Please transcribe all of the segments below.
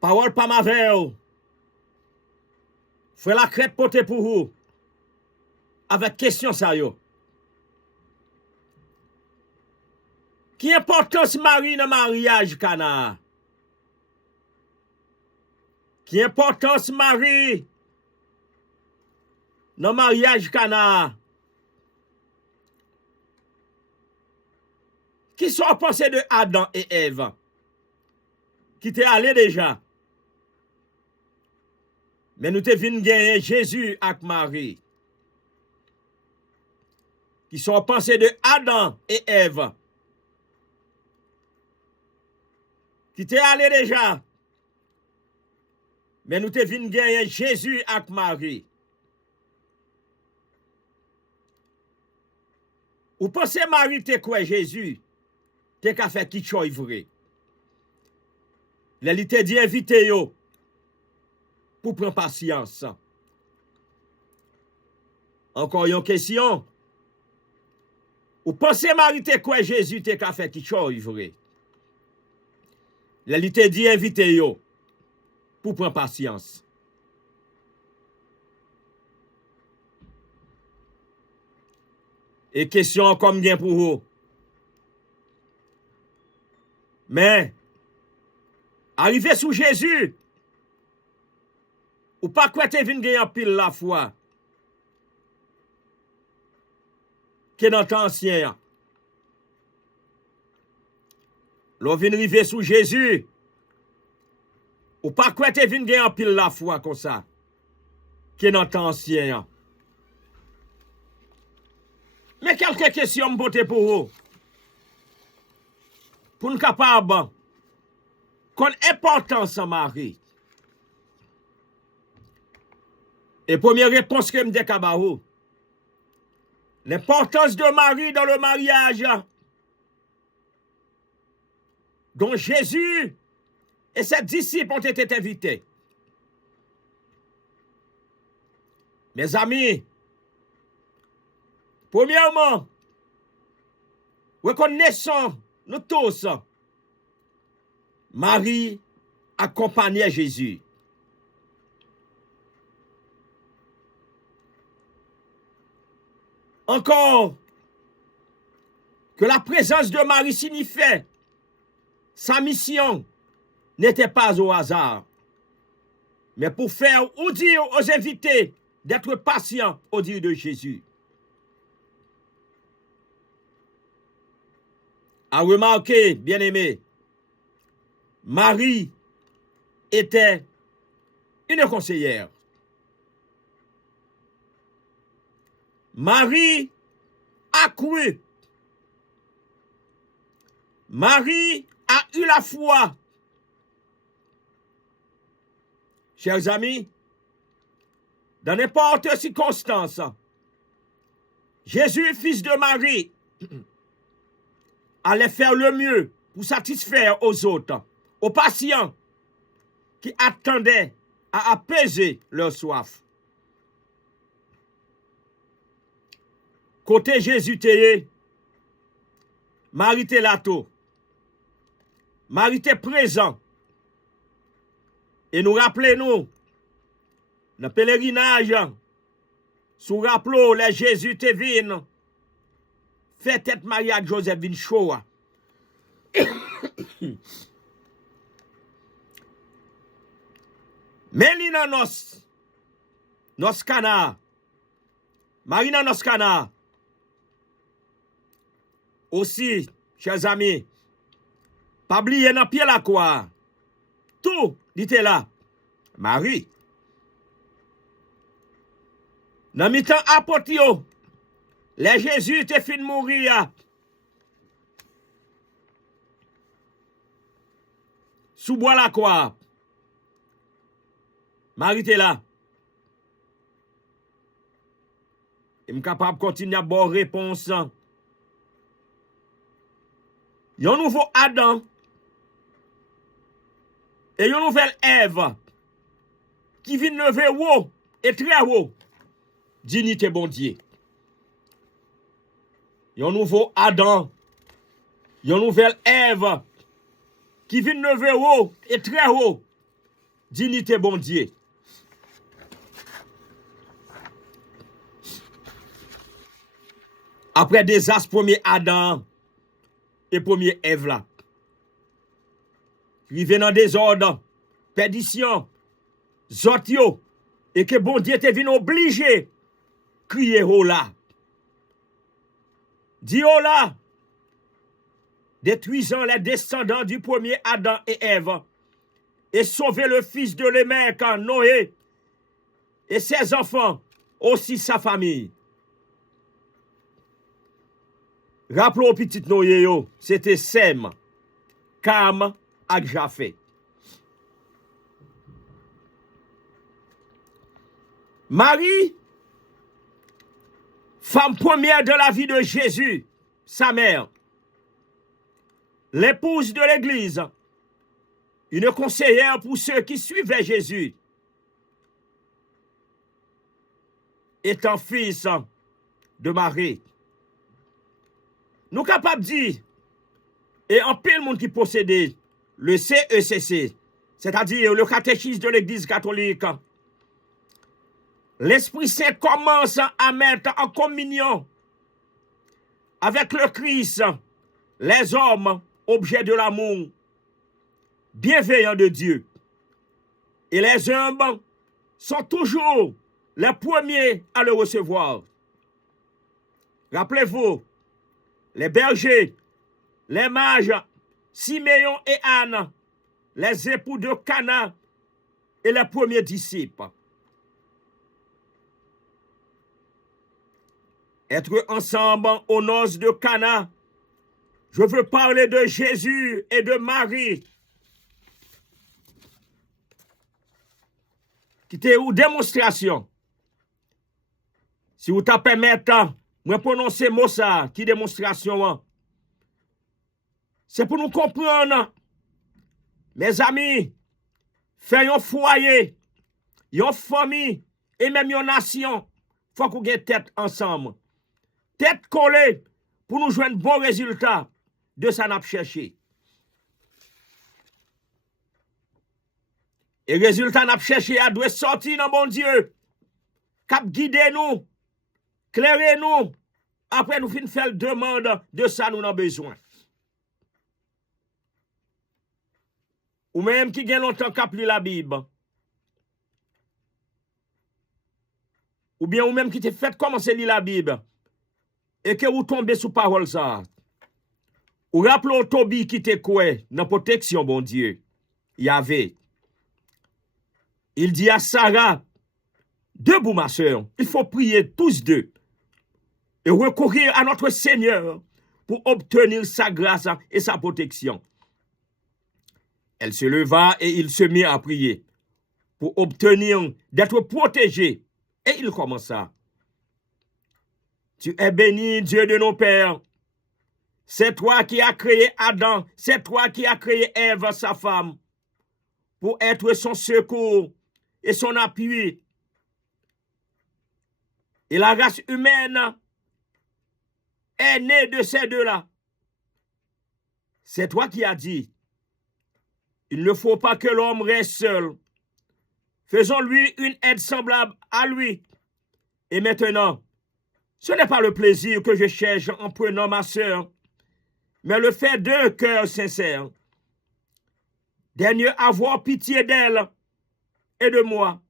Parole pas ma veille. Frère la crête portée pour vous. Avec question ça yo. Qui importance Marie dans le mariage Cana? Qui importance Marie dans le mariage Cana? Qui sont pensés de Adam et Ève? Qui étaient allés déjà? Mais nous te vins gagner Jésus avec Marie. Qui sont pensés de Adam et Ève. Qui étaient allés déjà? Mais nous te vins gagner Jésus avec Marie. Ou pensez Marie te quoi Jésus? Te ka fait qui choy vrai. Il te dit inviter yo pour prendre patience. Encore une question. Ou pensez Marie te quoi Jésus te ka fait qui choy vrai. Il te dit inviter yo pour prendre patience. Et question comme bien pour vous. Mais, arrivé sous Jésus, ou pas quoi te vin gagner pile la foi, que dans temps ancien. L'on vient arriver sous Jésus, ou pas quoi te vin gagner pile la foi comme ça, que dans temps ancien. Mais quelques questions m'pote pour vous. Pour nous capables qu'on importance en Marie. Et première réponse que me décabarou. L'importance de Marie dans le mariage. Dont Jésus et ses disciples ont été invités. Mes amis, premièrement, reconnaissons nous tous, Marie accompagnait Jésus. Encore, que la présence de Marie signifiait sa mission n'était pas au hasard, mais pour faire ou dire aux invités d'être patients au dire de Jésus. À remarquer, bien-aimé, Marie était une conseillère. Marie a cru. Marie a eu la foi. Chers amis, dans n'importe quelle circonstance, Jésus, fils de Marie, allait faire le mieux pour satisfaire aux autres, aux patients qui attendaient à apaiser leur soif. Côté Jésus, Marie était là tout. Marie était présent. Et nous rappelons, dans le pèlerinage, sous rappelons, les Jésus te vin, fait tête mariage Joseph vin choua. Mais li nan nos cana, Marie nan nos cana. Aussi, chers amis, pas oublier dans pied la quoi. Tout, dit là. Marie. Dans mi-temps apôtre yo, les Jésus te fin mourir. Sous bois la quoi. Marie te là. Je suis capable de continuer à avoir réponse. Il y a un nouveau Adam et une nouvelle Ève qui vient lever haut et très haut. Dignité bon Dieu. Il y a un nouveau Adam, il y a une nouvelle Ève qui vient lever haut et très haut. dignité bon Dieu. Après désastre premier Adam et premier Ève là. Rivé dans désordre, perdition, zotio, et que bon Dieu te venu obligé crier oh là. Dis oh là, détruisant les descendants du premier Adam et Ève, et sauver le fils de l'émec, Noé, et ses enfants, aussi sa famille. Rappelons petit Noé, c'était Sem, Cam, et Japheth. Marie, femme première de la vie de Jésus, sa mère, l'épouse de l'Église, une conseillère pour ceux qui suivaient Jésus, étant fils de Marie. Nous sommes capables de dire, et en pile monde qui possédait le CECC, c'est-à-dire le catéchisme de l'Église catholique, l'Esprit Saint commence à mettre en communion avec le Christ les hommes, objets de l'amour, bienveillants de Dieu. Et les hommes sont toujours les premiers à le recevoir. Rappelez-vous, les bergers, les mages, Siméon et Anne, les époux de Cana et les premiers disciples. Être ensemble aux noces de Cana, je veux parler de Jésus et de Marie, qui était une démonstration. Si vous tapez maintenant, moi prononcer mot ça, qui démonstration, c'est pour nous comprendre, mes amis, faire un foyer, une famille et même une nation, il faut qu'on ait tête ensemble. Tête collée pour nous jouer un bon résultat de ça n'a cherché. Et résultat n'a cherché à doit sortir dans bon Dieu, cap guider nous, clairer nous, après nous fin faire demande de ça nous avons besoin. Ou même qui gagne longtemps cap li la Bible. Ou bien ou même qui te fait commencer lire la Bible et que vous tombez sous parole ça. Ou rappelons Tobie qui te quoi dans protection bon Dieu. Yahvé. Il dit à Sarah, debout ma soeur, il faut prier tous deux et recourir à notre Seigneur pour obtenir sa grâce et sa protection. Elle se leva et il se mit à prier pour obtenir d'être protégé. Et il commença. Tu es béni, Dieu de nos pères. C'est toi qui as créé Adam, c'est toi qui as créé Ève, sa femme, pour être son secours et son appui. Et la race humaine est née de ces deux-là. C'est toi qui as dit, il ne faut pas que l'homme reste seul. Faisons-lui une aide semblable à lui. Et maintenant, ce n'est pas le plaisir que je cherche en prenant ma sœur, mais le fait d'un cœur sincère. Daigne avoir pitié d'elle et de moi,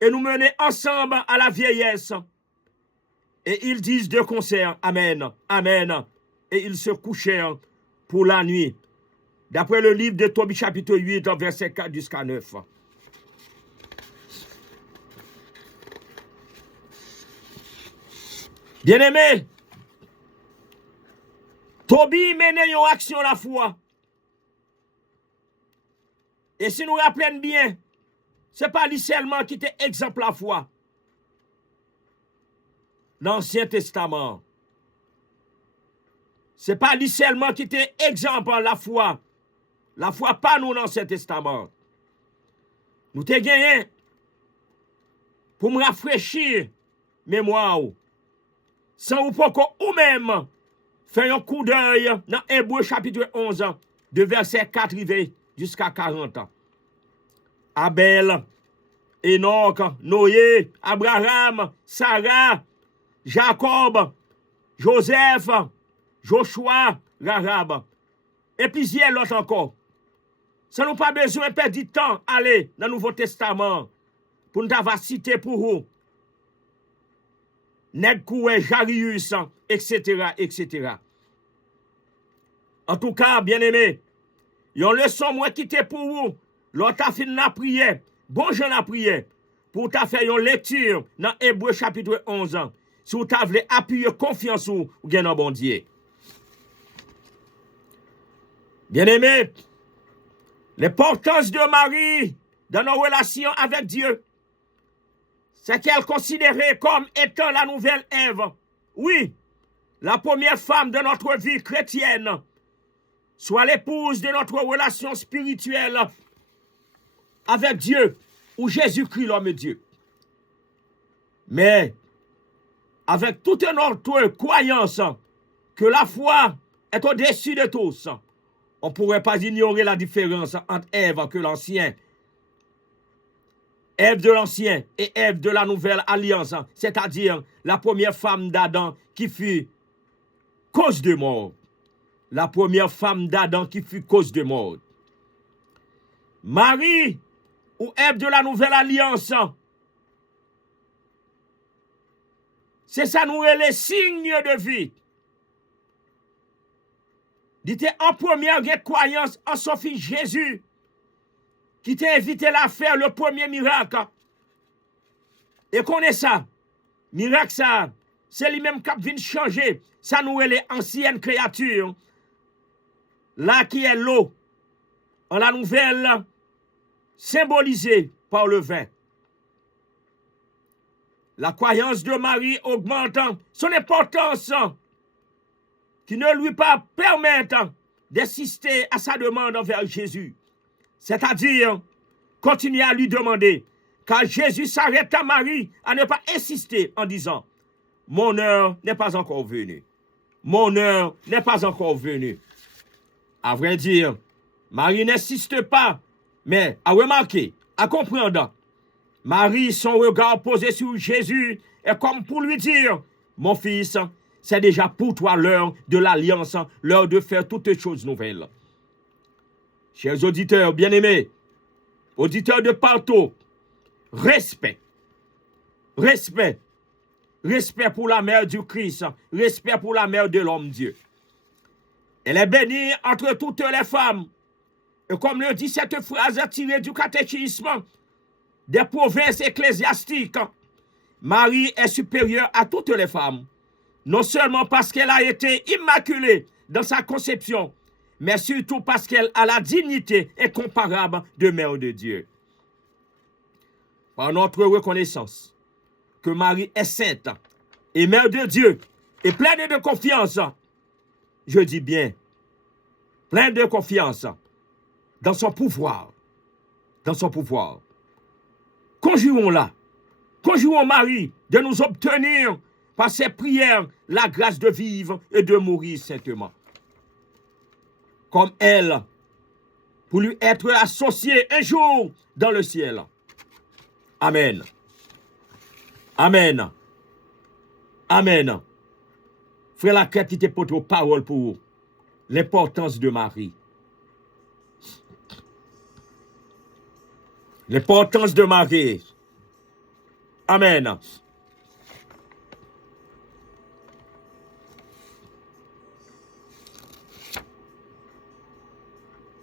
et nous mener ensemble à la vieillesse. Et ils disent de concert, Amen, Amen. Et ils se couchèrent pour la nuit. D'après le livre de Tobie chapitre 8, verset 4 jusqu'à 9. Bien-aimé, Tobie mène une action la foi. Et si nous rappelons bien, ce n'est pas lui seulement qui était exemple la foi. L'Ancien Testament. Ce n'est pas lui seulement qui était exemple la foi. La foi pas nous dans l'Ancien Testament. Nous te gagné pour me rafraîchir mémoire. Sans ou pas ou même faire un coup d'œil dans Hébreux chapitre 11, de verset 4 jusqu'à 40. Abel, Enoch, Noé, Abraham, Sarah, Jacob, Joseph, Joshua, Rahab, et plusieurs autres encore. Ça nous pas besoin de perdre du temps aller dans le Nouveau Testament pour nous avoir cité pour vous. Nègre, Jarius, etc., etc. En tout cas, bien aimé, il y a une leçon moi qui était pour vous. L'autre a fini la prière. Bon, je la prière. Pour ta faire une lecture dans Hébreu chapitre 11. Si vous voulez appuyer confiance ou bien dans bon Dieu. Bien aimé, l'importance de Marie dans nos relations avec Dieu, c'est qu'elle est considérée comme étant la nouvelle Ève. Oui, la première femme de notre vie chrétienne, soit l'épouse de notre relation spirituelle avec Dieu, ou Jésus-Christ l'homme Dieu. Mais, avec toute notre croyance que la foi est au-dessus de tous, on ne pourrait pas ignorer la différence entre Ève que l'ancien. Ève de l'ancien et Ève de la nouvelle alliance, c'est-à-dire la première femme d'Adam qui fut cause de mort. La première femme d'Adam qui fut cause de mort. Marie ou Ève de la nouvelle alliance, c'est ça nous les signes de vie. Dites en première croyance en son fils Jésus, qui t'a invité à faire le premier miracle. Et connaît ça, miracle ça, c'est lui-même qui vient changer, ça nous les anciennes créatures, là qui est l'eau, en la nouvelle, symbolisée par le vin. La croyance de Marie augmentant son importance, qui ne lui pas permettre d'assister à sa demande envers Jésus. C'est-à-dire, continuer à lui demander, car Jésus s'arrête à Marie à ne pas insister en disant, mon heure n'est pas encore venue. Mon heure n'est pas encore venue. À vrai dire, Marie n'insiste pas, mais à remarquer, à comprendre. Marie, son regard posé sur Jésus, est comme pour lui dire, mon fils, c'est déjà pour toi l'heure de l'alliance, l'heure de faire toutes choses nouvelles. Chers auditeurs bien-aimés, auditeurs de partout, respect, respect, respect pour la mère du Christ, respect pour la mère de l'homme Dieu. Elle est bénie entre toutes les femmes. Et comme le dit cette phrase tirée du catéchisme des provinces ecclésiastiques, Marie est supérieure à toutes les femmes. Non seulement parce qu'elle a été immaculée dans sa conception, mais surtout parce qu'elle a la dignité incomparable de mère de Dieu. Par notre reconnaissance que Marie est sainte et mère de Dieu et pleine de confiance, je dis bien, pleine de confiance dans son pouvoir, dans son pouvoir. Conjurons-la, conjurons Marie de nous obtenir par ses prières la grâce de vivre et de mourir saintement. Comme elle, pour lui être associée un jour dans le ciel. Amen. Amen. Amen. Frère Lacrette qui te porte aux paroles pour l'importance de Marie. L'importance de Marie. Amen.